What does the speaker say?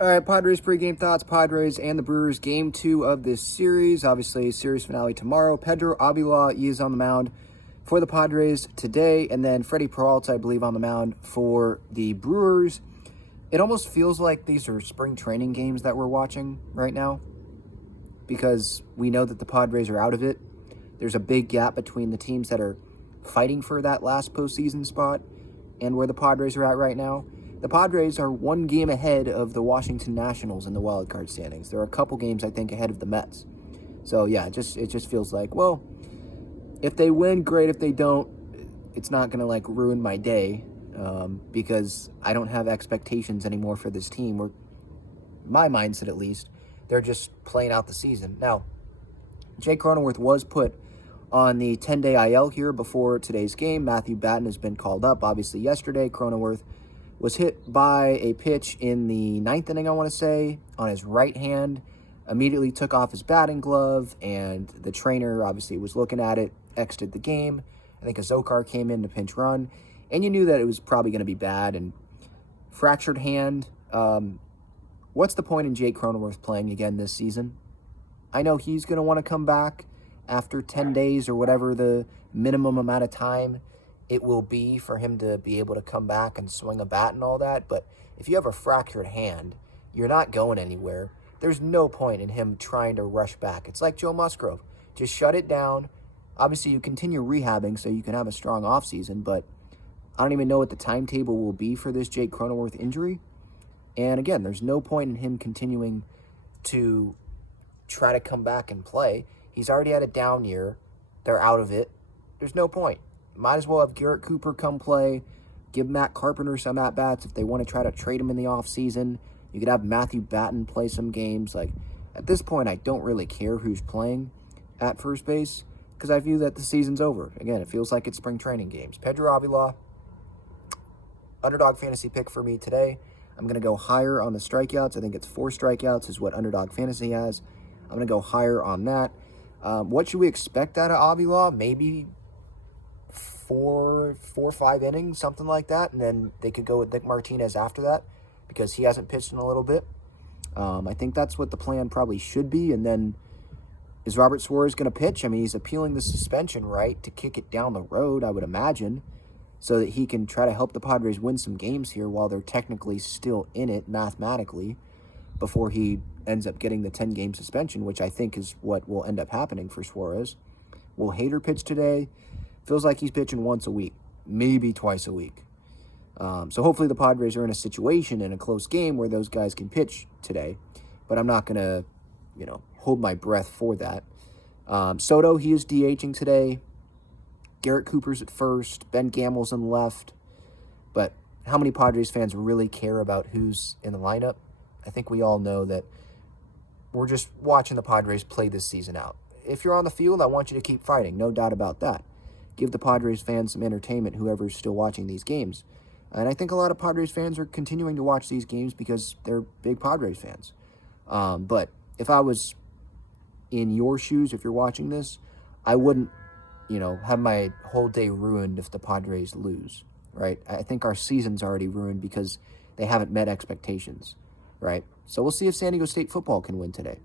All right, Padres pregame thoughts. Padres and the Brewers, game 2 of this series. Obviously, series finale tomorrow. Pedro Avila is on the mound for the Padres today, and then Freddie Peralta, I believe, on the mound for the Brewers. It almost feels like these are spring training games that we're watching right now because we know that the Padres are out of it. There's a big gap between the teams that are fighting for that last postseason spot and where the Padres are at right now. The Padres are one game ahead of the Washington Nationals in the wild card standings. There are a couple games, I think, ahead of the Mets. So, yeah, it just feels like, well, if they win, great. If they don't, it's not going to, ruin my day because I don't have expectations anymore for this team, or my mindset at least. They're just playing out the season. Now, Jay Cronenworth was put on the 10-day IL here before today's game. Matthew Batten has been called up, obviously, yesterday. Cronenworth was hit by a pitch in the ninth inning, I want to say, on his right hand. Immediately took off his batting glove, and the trainer obviously was looking at it, exited the game. I think a Zokar came in to pinch run, and you knew that it was probably going to be bad. And fractured hand. What's the point in Jake Cronenworth playing again this season? I know he's going to want to come back after 10 days or whatever the minimum amount of time it will be for him to be able to come back and swing a bat and all that. But if you have a fractured hand, you're not going anywhere. There's no point in him trying to rush back. It's like Joe Musgrove. Just shut it down. Obviously, you continue rehabbing so you can have a strong offseason, but I don't even know what the timetable will be for this Jake Cronenworth injury. And again, there's no point in him continuing to try to come back and play. He's already had a down year. They're out of it. There's no point. Might as well have Garrett Cooper come play, give Matt Carpenter some at-bats if they want to try to trade him in the offseason. You could have Matthew Batten play some games. At this point, I don't really care who's playing at first base because I view that the season's over. Again, it feels like it's spring training games. Pedro Avila, Underdog Fantasy pick for me today. I'm going to go higher on the strikeouts. I think it's 4 strikeouts is what Underdog Fantasy has. I'm going to go higher on that. What should we expect out of Avila? Maybe 4 or 5 innings, something like that, and then they could go with Nick Martinez after that because he hasn't pitched in a little bit. I think that's what the plan probably should be. And then is Robert Suarez going to pitch? I mean, he's appealing the suspension, right, to kick it down the road, I would imagine, so that he can try to help the Padres win some games here while they're technically still in it mathematically before he ends up getting the 10-game suspension, which I think is what will end up happening for Suarez. Will Hader pitch today? Feels like he's pitching once a week, maybe twice a week. So hopefully the Padres are in a situation in a close game where those guys can pitch today. But I'm not going to, hold my breath for that. Soto, he is DHing today. Garrett Cooper's at first. Ben Gamel's in left. But how many Padres fans really care about who's in the lineup? I think we all know that we're just watching the Padres play this season out. If you're on the field, I want you to keep fighting. No doubt about that. Give the Padres fans some entertainment, whoever's still watching these games. And I think a lot of Padres fans are continuing to watch these games because they're big Padres fans. But if I was in your shoes, if you're watching this, I wouldn't, have my whole day ruined if the Padres lose, right? I think our season's already ruined because they haven't met expectations, right? So we'll see if San Diego State football can win today.